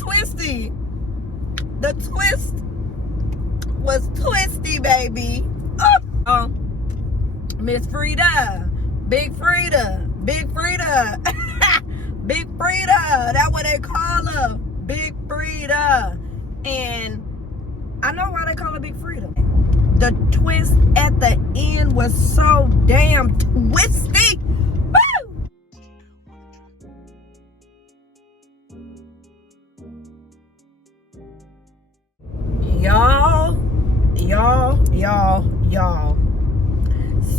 twisty. The twist was twisty, baby. Oh, Miss Frida. Big Frida. Big Frida. Big Frida. That's what they call her. Big Frida. And I know why they call her Big Frida. The twist at the end was so damn twisty. Woo! Y'all.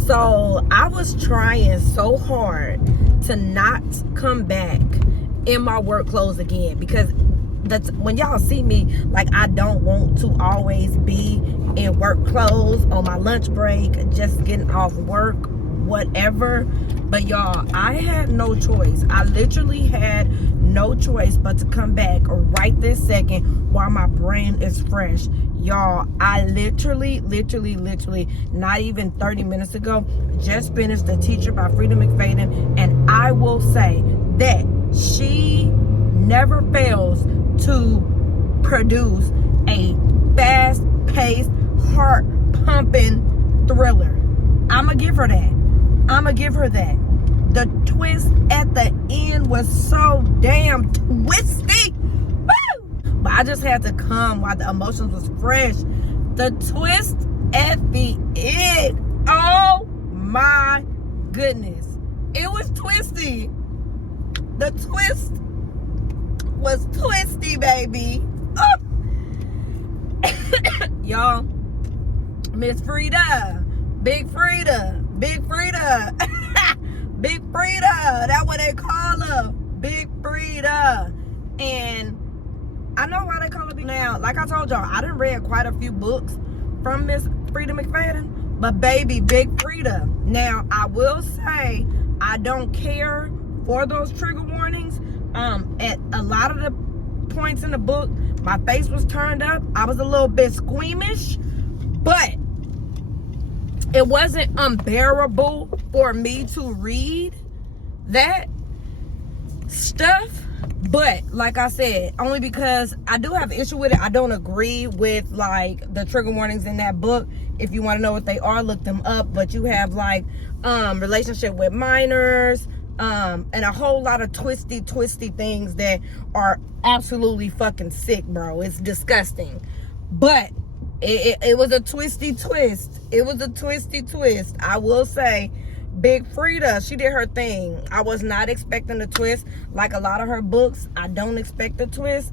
So I was trying so hard to not come back in my work clothes again, because when y'all see me, like, I don't want to always be in work clothes on my lunch break, just getting off work, whatever. But y'all, I had no choice. I literally had no choice but to come back right this second while my brain is fresh. Y'all, I literally, not even 30 minutes ago, just finished The Teacher by Frida McFadden, and I will say that she never fails to produce a fast-paced, heart-pumping thriller. I'ma give her that. The twist at the end was so damn twisty. Woo! But I just had to come while the emotions was fresh. The twist at the end. Oh my goodness. It was twisty. The twist was twisty, baby. Oh. Y'all, Miss Frida. Big Frida. Big Frida. Big Frida. That's what they call her. Big Frida. And I know why they call her Big. Now, like I told y'all, I done read quite a few books from Miss Frida McFadden, but baby, Big Frida. Now, I will say, I don't care for those trigger warnings. At a lot of the points in the book, my face was turned up. I was a little bit squeamish, but it wasn't unbearable for me to read that stuff. But like I said, only because I do have an issue with it. I don't agree with like the trigger warnings in that book. If you want to know what they are, look them up. But you have like relationship with minors, and a whole lot of twisty things that are absolutely fucking sick, bro. It's disgusting. But it was a twisty twist. It was a twisty twist. I will say, Big Frida, she did her thing. I was not expecting the twist. Like a lot of her books, I don't expect the twist.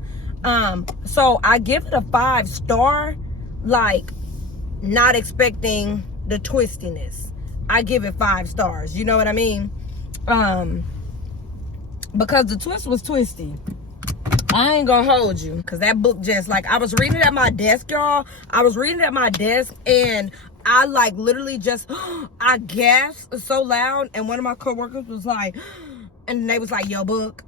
So I give it a 5-star, like not expecting the twistiness. I give it 5 stars. You know what I mean? Because the twist was twisty. I ain't gonna hold you, because that book just, like, I was reading it at my desk, y'all. I was reading it at my desk, and I, like, literally just, I gasped so loud, and one of my coworkers was like, and they was like, your book.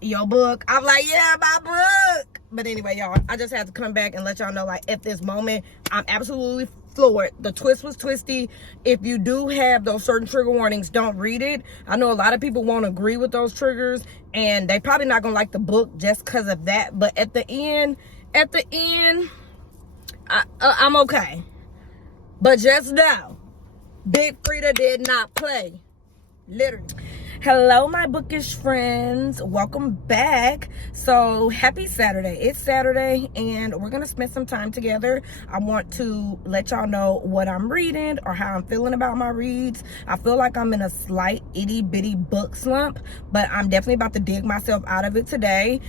I'm like, yeah, my book. But anyway, y'all, I just had to come back and let y'all know, like, at this moment, I'm absolutely floored. The twist was twisty. If you do have those certain trigger warnings, don't read it. I know a lot of people won't agree with those triggers, and they probably not gonna like the book just because of that. But at the end, I'm okay. But just know, Big Frida did not play. Literally. Hello, my bookish friends. Welcome back. So happy Saturday. It's Saturday and we're gonna spend some time together. I want to let y'all know what I'm reading or how I'm feeling about my reads. I feel like I'm in a slight itty bitty book slump, but I'm definitely about to dig myself out of it today.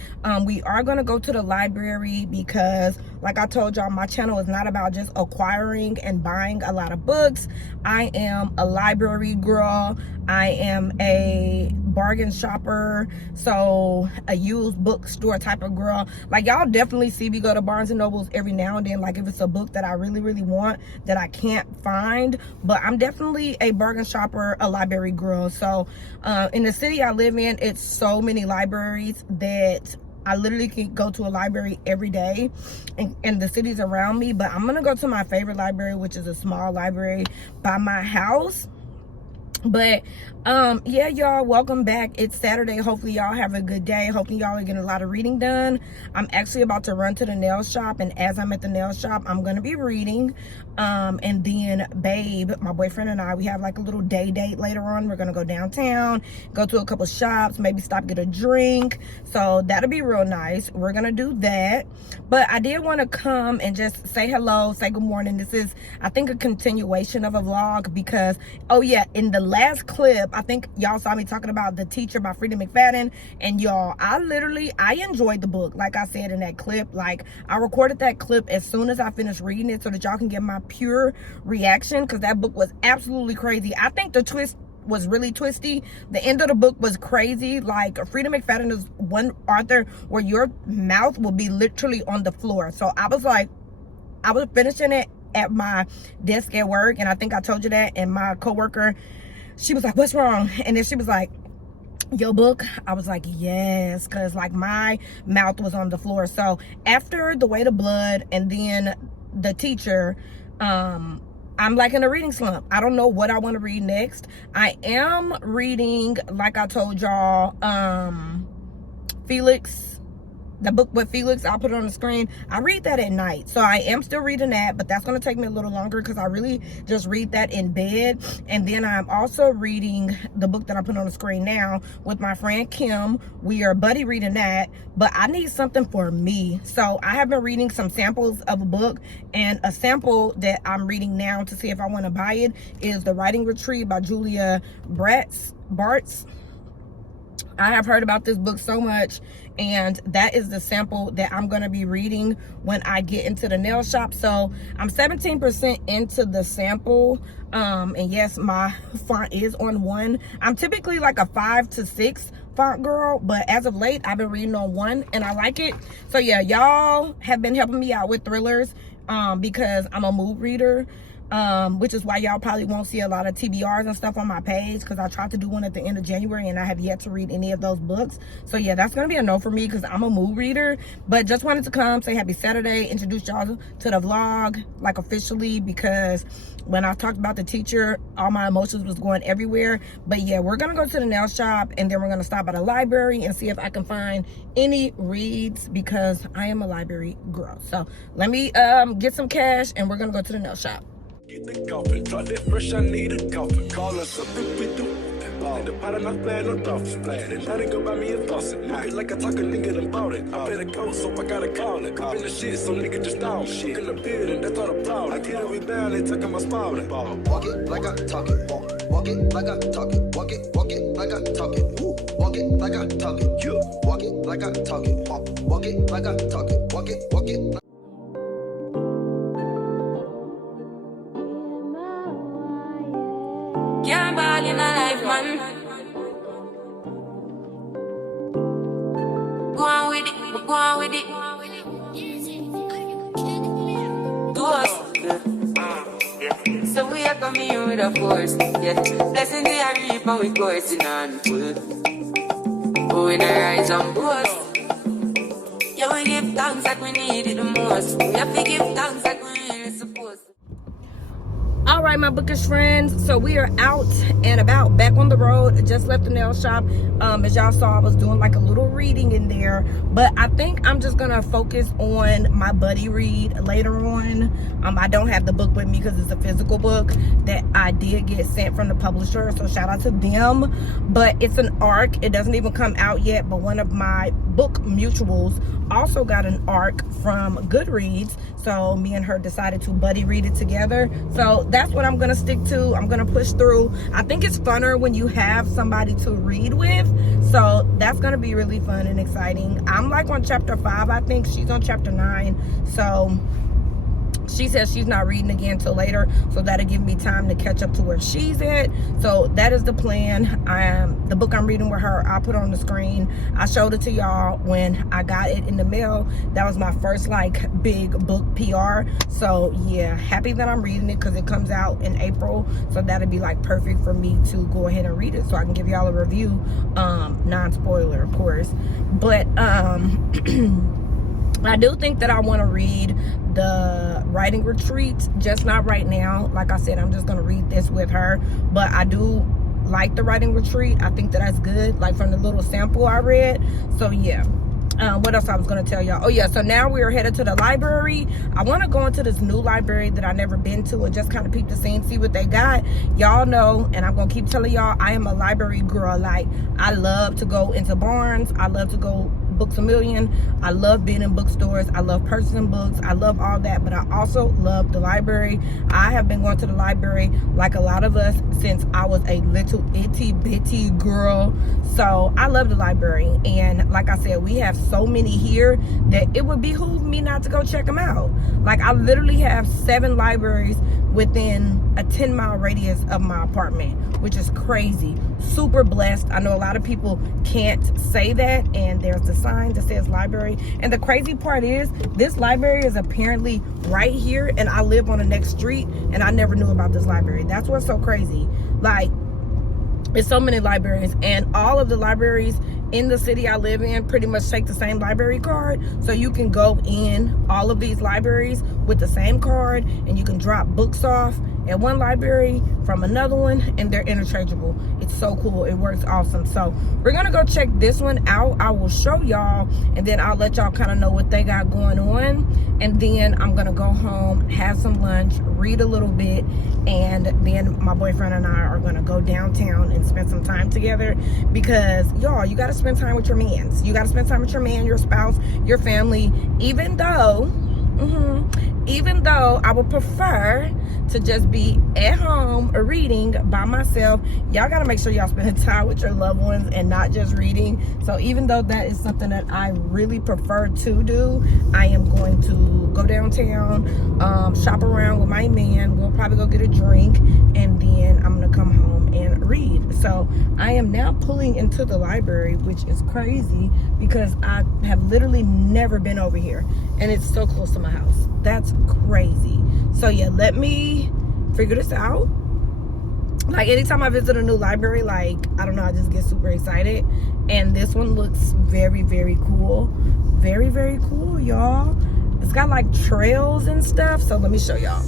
We are gonna go to the library because, like I told y'all, my channel is not about just acquiring and buying a lot of books. I am a library girl. I am a bargain shopper, so a used bookstore type of girl. Like, y'all definitely see me go to Barnes and Nobles every now and then, like if it's a book that I really want that I can't find. But I'm definitely a bargain shopper, a library girl. So in the city I live in, it's so many libraries that I literally can go to a library every day in the cities around me. But I'm gonna go to my favorite library, which is a small library by my house. But yeah, y'all, welcome back. It's Saturday. Hopefully y'all have a good day. Hopefully y'all are getting a lot of reading done. I'm actually about to run to the nail shop, and as I'm at the nail shop, I'm gonna be reading. And then Babe, my boyfriend, and I, we have like a little day date later on. We're gonna go downtown, go to a couple shops, maybe stop, get a drink. So that'll be real nice. We're gonna do that. But I did want to come and just say hello, say good morning. This is, I think, a continuation of a vlog because, oh yeah, in the last clip, I think y'all saw me talking about The Teacher by Freida McFadden. And y'all, I enjoyed the book. Like I said in that clip, like I recorded that clip as soon as I finished reading it so that y'all can get my pure reaction, because that book was absolutely crazy. I think the twist was really twisty. The end of the book was crazy. Like, Freida McFadden is one author where your mouth will be literally on the floor. So I was finishing it at my desk at work, and I think I told you that, and my coworker, she was like, what's wrong? And then she was like, your book? I was like, yes, because like my mouth was on the floor. So after The Weight of Blood and then The Teacher, I'm like in a reading slump. I don't know what I want to read next. I am reading, like I told y'all, Felix, the book with Felix. I'll put it on the screen. I read that at night, so I am still reading that, but that's going to take me a little longer because I really just read that in bed. And then I'm also reading the book that I put on the screen now with my friend Kim. We are buddy reading that, but I need something for me. So I have been reading some samples of a book, and a sample that I'm reading now to see if I want to buy it is The Writing Retreat by Julia Bartz. I have heard about this book so much, and that is the sample that I'm going to be reading when I get into the nail shop. So I'm 17% into the sample, and yes, my font is on 1. I'm typically like a 5 to 6 font girl, but as of late I've been reading on 1 and I like it. So yeah, y'all have been helping me out with thrillers because I'm a mood reader, which is why y'all probably won't see a lot of TBRs and stuff on my page, because I tried to do one at the end of January and I have yet to read any of those books. So yeah, that's gonna be a no for me because I'm a mood reader. But just wanted to come say happy Saturday, introduce y'all to the vlog like officially, because when I talked about The Teacher, all my emotions was going everywhere. But yeah, we're gonna go to the nail shop, and then we're gonna stop at a library and see if I can find any reads, because I am a library girl. So let me get some cash and we're gonna go to the nail shop. Get the coffin, drop that fresh, I need a coffin. Call us something we do. In the pot, I'm not playing no dolphins. And now they go buy me a faucet. Look it like I talk a nigga done bought it. I better go, so I gotta call it. Up in the shit, so nigga just down shit. In the building, that's all the problem. I get it, we down, they took my spouting. Walk it like I talk it. Walk it like I talk it. Walk it like I talk it. Walk it like I talk it. Walk it like I talk it. Walk it like I talk it. Walk it. Can't ball in a life, man. Go on with it, go on with it. Do us. So we are coming in with a force, yeah. Blessing the reap and we coursing on full. But we not rise and boast. Yeah, we give thanks like we need it the most. We have to give thanks like we really supposed to. All right, my bookish friends, so we are out and about, back on the road. Just left the nail shop. As y'all saw, I was doing like a little reading in there, but I think I'm just gonna focus on my buddy read later on. I don't have the book with me because it's a physical book that I did get sent from the publisher, so shout out to them. But it's an ARC. It doesn't even come out yet, but one of my book mutuals also got an ARC from Goodreads, so me and her decided to buddy read it together. So that's what I'm gonna stick to. I'm gonna push through. I think it's funner when you have somebody to read with, so that's gonna be really fun and exciting. I'm like on chapter 5, I think. She's on chapter 9, so she says she's not reading again till later, so that'll give me time to catch up to where she's at. So that is the plan. The book I'm reading with her, I'll put on the screen. I showed it to y'all when I got it in the mail. That was my first like big book PR. So yeah, happy that I'm reading it because it comes out in April, so that'll be like perfect for me to go ahead and read it so I can give y'all a review, non-spoiler of course. But I do think that I want to read the Writing Retreat, just not right now. Like I said, I'm just going to read this with her. But I do like the writing retreat. I think that that's good, like from the little sample I read. So yeah. What else I was going to tell y'all? Oh yeah, so now we are headed to the library. I want to go into this new library that I've never been to and just kind of peep the scene, see what they got. Y'all know, and I'm going to keep telling y'all, I am a library girl. Like, I love to go into Barnes. I love to go Books A Million. I love being in bookstores. I love purchasing books. I love all that, but I also love the library. I have been going to the library like a lot of us since I was a little itty bitty girl. So I love the library, and like I said, we have so many here that it would behoove me not to go check them out. Like, I literally have 7 libraries within a 10-mile radius of my apartment, which is crazy. Super blessed. I know a lot of people can't say that, and there's the sign that says library. And the crazy part is, this library is apparently right here, and I live on the next street, and I never knew about this library. That's what's so crazy. Like, there's so many libraries, and all of the libraries in the city I live in pretty much take the same library card. So you can go in all of these libraries with the same card, and you can drop books off at one library from another one, and they're interchangeable. It's so cool. It works awesome. So we're gonna go check this one out. I will show y'all, and then I'll let y'all kind of know what they got going on. And then I'm gonna go home, have some lunch, read a little bit, and then my boyfriend and I are gonna go downtown and spend some time together, because y'all, you gotta spend time with your mans. You gotta spend time with your man, your spouse, your family, even though I would prefer to just be at home reading by myself. Y'all gotta make sure y'all spend time with your loved ones and not just reading. So even though that is something that I really prefer to do, I am going to go downtown, shop around with my man. We'll probably go get a drink, and then I'm gonna come home and read. So I am now pulling into the library, which is crazy because I have literally never been over here, and it's so close to my house. That's crazy. So yeah, let me figure this out. Like, anytime I visit a new library, like, I don't know, I just get super excited. And this one looks very, very cool. Very, very cool, y'all. It's got like trails and stuff. So let me show y'all.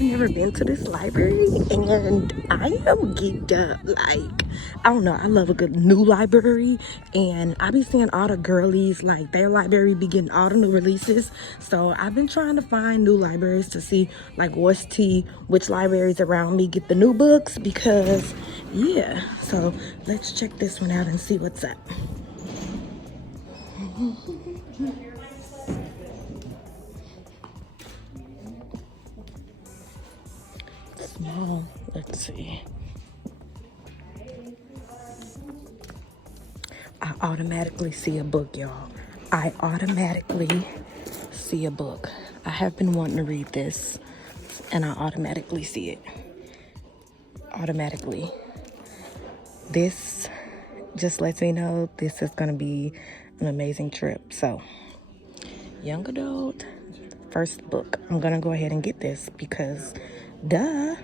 Never been to this library, and I am geeked up. Like, I don't know, I love a good new library, and I be seeing all the girlies, like, their library be getting all the new releases. So I've been trying to find new libraries to see, like, which libraries around me get the new books, because yeah. So let's check this one out and see what's up. Small. Let's see. I automatically see a book, y'all. I automatically see a book. I have been wanting to read this, and I automatically see it. Automatically. This just lets me know this is going to be an amazing trip. So, young adult, first book. I'm going to go ahead and get this because duh.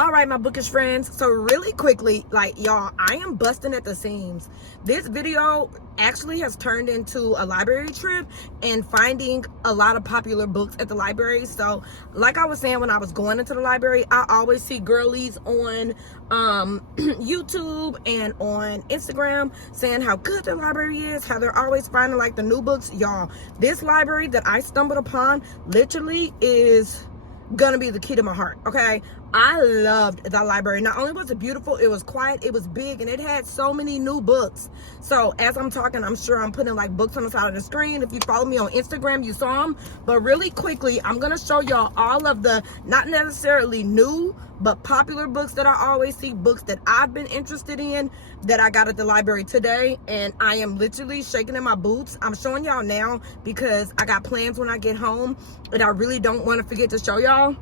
All right, my bookish friends, so really quickly, like, y'all, I am busting at the seams. This video actually has turned into a library trip and finding a lot of popular books at the library. So like I was saying, when I was going into the library, I always see girlies on YouTube and on Instagram saying how good the library is, how they're always finding like the new books. Y'all, this library that I stumbled upon literally is gonna be the key to my heart. Okay, I loved that library. Not only was it beautiful, it was quiet, it was big, and it had so many new books. So as I'm talking, I'm sure I'm putting like books on the side of the screen. If you follow me on Instagram, you saw them. But really quickly, I'm gonna show y'all all of the not necessarily new but popular books that I always see, books that I've been interested in that I got at the library today. And I am literally shaking in my boots. I'm showing y'all now because I got plans when I get home and I really don't want to forget to show y'all.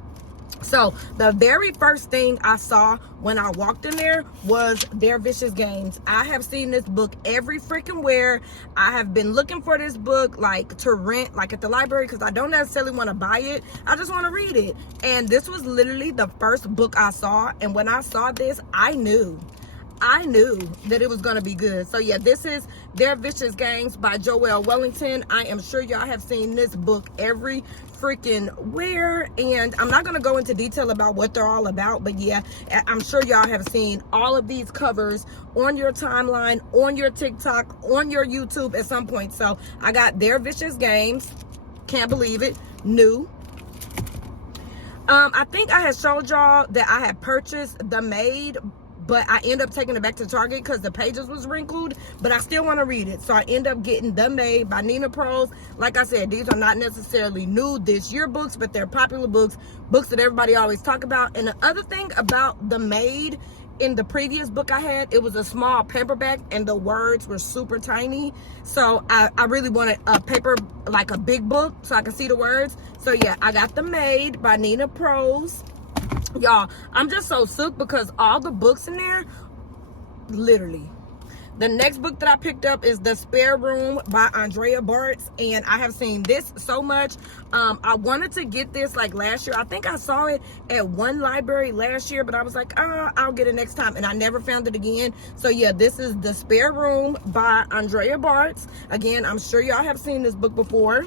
So the very first thing I saw when I walked in there was Their Vicious Games. I have seen this book every freaking where. I have been looking for this book like to rent, like at the library, because I don't necessarily want to buy it. I just want to read it. And this was literally the first book I saw. And when I saw this, I knew that it was going to be good. So yeah, this is Their Vicious Games by Joelle Wellington. I am sure y'all have seen this book every freaking where, and I'm not going to go into detail about what they're all about, but yeah, I'm sure y'all have seen all of these covers on your timeline, on your TikTok, on your YouTube at some point. So I got Their Vicious Games. Can't believe it. New. I think I had showed y'all that I had purchased The Maid, but I end up taking it back to Target because the pages was wrinkled, but I still want to read it. So I end up getting The Maid by Nina Prose. Like I said, these are not necessarily new this year books, but they're popular books that everybody always talk about. And the other thing about The Maid, in the previous book I had, it was a small paperback and the words were super tiny. So I really wanted a paper, like a big book, so I can see the words. So yeah, I got The Maid by Nina Prose. Y'all, I'm just so shook because all the books in there, literally. The next book that I picked up is The Spare Room by Andrea Bartz, and I have seen this so much. I wanted to get this like last year. I think I saw it at one library last year, but I was like, I'll get it next time, and I never found it again. So yeah, this is The Spare Room by Andrea Bartz. Again, I'm sure y'all have seen this book before.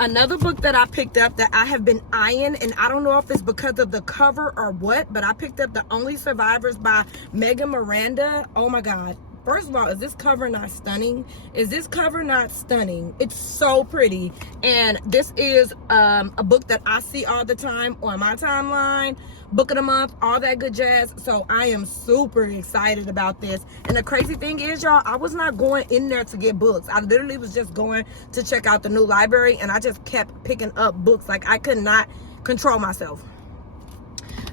Another book that I picked up that I have been eyeing, and I don't know if it's because of the cover or what, but I picked up The Only Survivors by Megan Miranda. Oh my God. First of all, is this cover not stunning? Is this cover not stunning? It's so pretty. And this is a book that I see all the time on my timeline. Book of the month, all that good jazz. So I am super excited about this. And the crazy thing is, y'all, I was not going in there to get books. I literally was just going to check out the new library, and I just kept picking up books. Like, I could not control myself.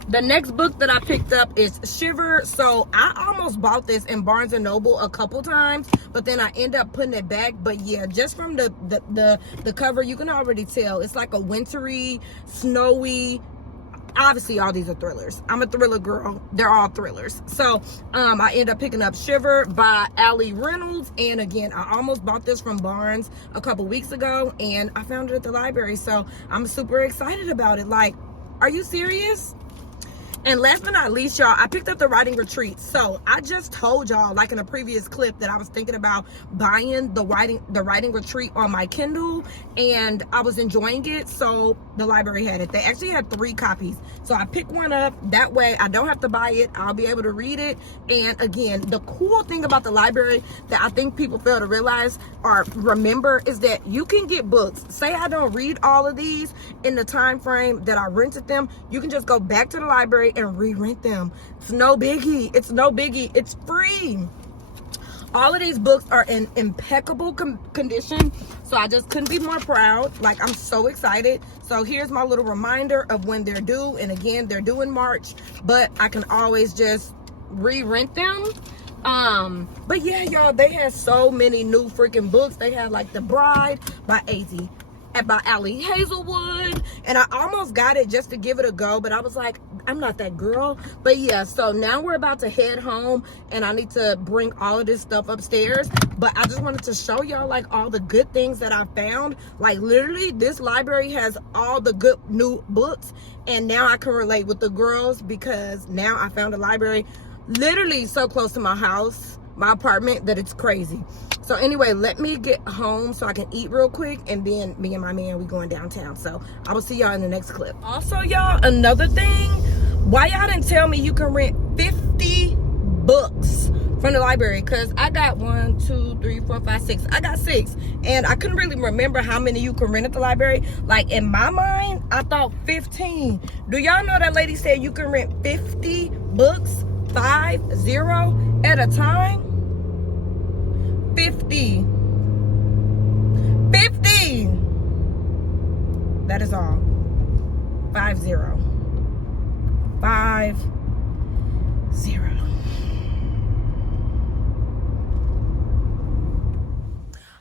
The next book that I picked up is Shiver. So I almost bought this in Barnes & Noble a couple times, but then I end up putting it back. But yeah, just from the cover, you can already tell it's like a wintry, snowy. Obviously, all these are thrillers. I'm a thriller girl. They're all thrillers. So I end up picking up Shiver by Allie Reynolds. And again, I almost bought this from Barnes a couple weeks ago, and I found it at the library. So I'm super excited about it. Like, are you serious? And last but not least, y'all, I picked up The Writing Retreat. So I just told y'all, like in a previous clip, that I was thinking about buying the writing retreat on my Kindle, and I was enjoying it. So the library had it. They actually had 3 copies. So I picked one up. That way I don't have to buy it. I'll be able to read it. And again, the cool thing about the library that I think people fail to realize or remember is that you can get books. Say I don't read all of these in the time frame that I rented them. You can just go back to the library and re-rent them. It's no biggie. It's no biggie. It's free. All of these books are in impeccable condition, so I just couldn't be more proud. Like, I'm so excited. So here's my little reminder of when they're due, and again, they're due in March, but I can always just re-rent them. But yeah, y'all, they had so many new freaking books. They had like The Bride by by Ali Hazelwood, and I almost got it just to give it a go, but I was like, I'm not that girl. But yeah, so now we're about to head home, and I need to bring all of this stuff upstairs. But I just wanted to show y'all like all the good things that I found. Like literally, this library has all the good new books, and now I can relate with the girls because now I found a library literally so close to my house, my apartment, that it's crazy. So anyway, let me get home so I can eat real quick, and then me and my man, we going downtown. So I will see y'all in the next clip. Also, y'all, another thing, why y'all didn't tell me you can rent 50 books from the library? Because I got 1, 2, 3, 4, 5, 6. I got 6, and I couldn't really remember how many you can rent at the library. Like in my mind, I thought 15. Do y'all know that lady said you can rent 50 books, 50 at a time? 50. That is all. 50. 50.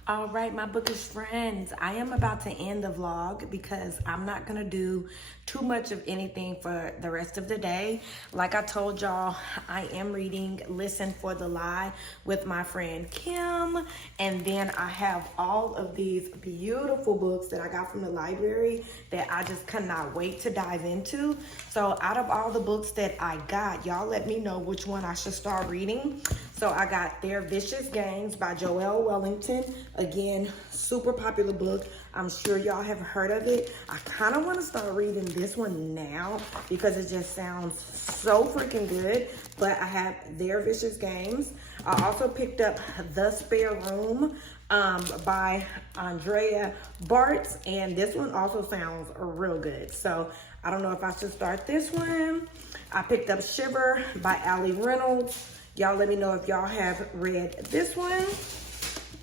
All right, my bookish friends, I am about to end the vlog because I'm not gonna do too much of anything for the rest of the day. Like I told y'all, I am reading Listen for the Lie with my friend Kim, and then I have all of these beautiful books that I got from the library that I just cannot wait to dive into. So out of all the books that I got, y'all let me know which one I should start reading. So I got Their Vicious Games by Joelle Wellington. Again, super popular book. I'm sure y'all have heard of it. I kind of want to start reading this one now because it just sounds so freaking good. But I have Their Vicious Games. I also picked up The Spare Room by Andrea Bartz, and this one also sounds real good. So I don't know if I should start this one. I picked up Shiver by Allie Reynolds. Y'all let me know if y'all have read this one.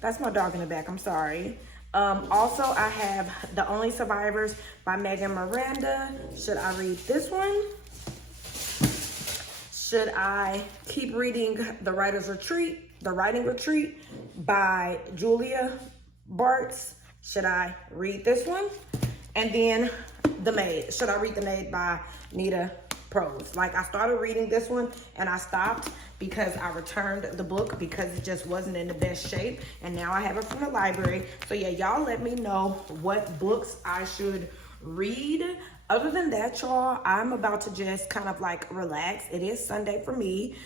That's my dog in the back, I'm sorry. Also, I have The Only Survivors by Megan Miranda. Should I read this one? Should I keep reading The Writing Retreat by Julia Bartz? Should I read this one? And then The Maid. Should I read The Maid by Nita Prose? Like, I started reading this one and I stopped because I returned the book because it just wasn't in the best shape, and now I have it from the library. So yeah, y'all let me know what books I should read. Other than that, y'all, I'm about to just kind of like relax. It is Sunday for me.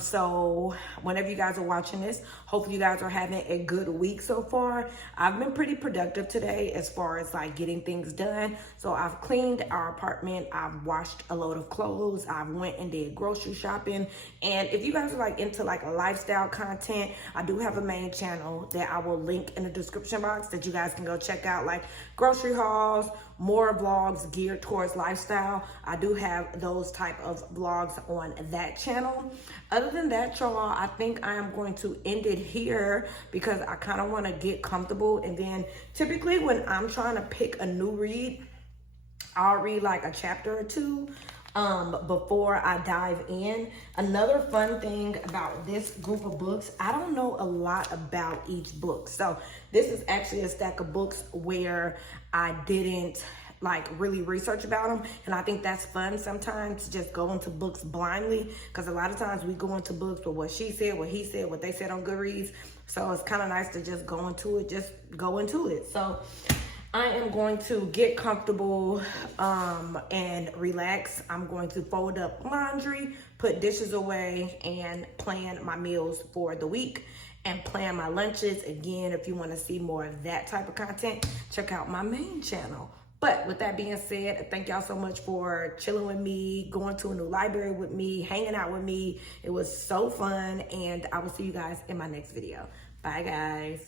So whenever you guys are watching this, hopefully you guys are having a good week so far. I've been pretty productive today as far as like getting things done. So I've cleaned our apartment, I've washed a load of clothes, I went and did grocery shopping. And if you guys are like into like lifestyle content, I do have a main channel that I will link in the description box that you guys can go check out, like grocery hauls, more vlogs geared towards lifestyle. I do have those type of vlogs on that channel. Other than that, y'all, I think I am going to end it here because I kind of want to get comfortable. And then typically when I'm trying to pick a new read, I'll read like a chapter or two before I dive in. Another fun thing about this group of books, I don't know a lot about each book. So this is actually a stack of books where I didn't like really research about them, and I think that's fun sometimes to just go into books blindly, because a lot of times we go into books with what she said, what he said, what they said on Goodreads. So it's kind of nice to just go into it, So I am going to get comfortable and relax. I'm going to fold up laundry, put dishes away, and plan my meals for the week and plan my lunches. Again, if you want to see more of that type of content, check out my main channel. But with that being said, thank y'all so much for chilling with me, going to a new library with me, hanging out with me. It was so fun, and I will see you guys in my next video. Bye, guys.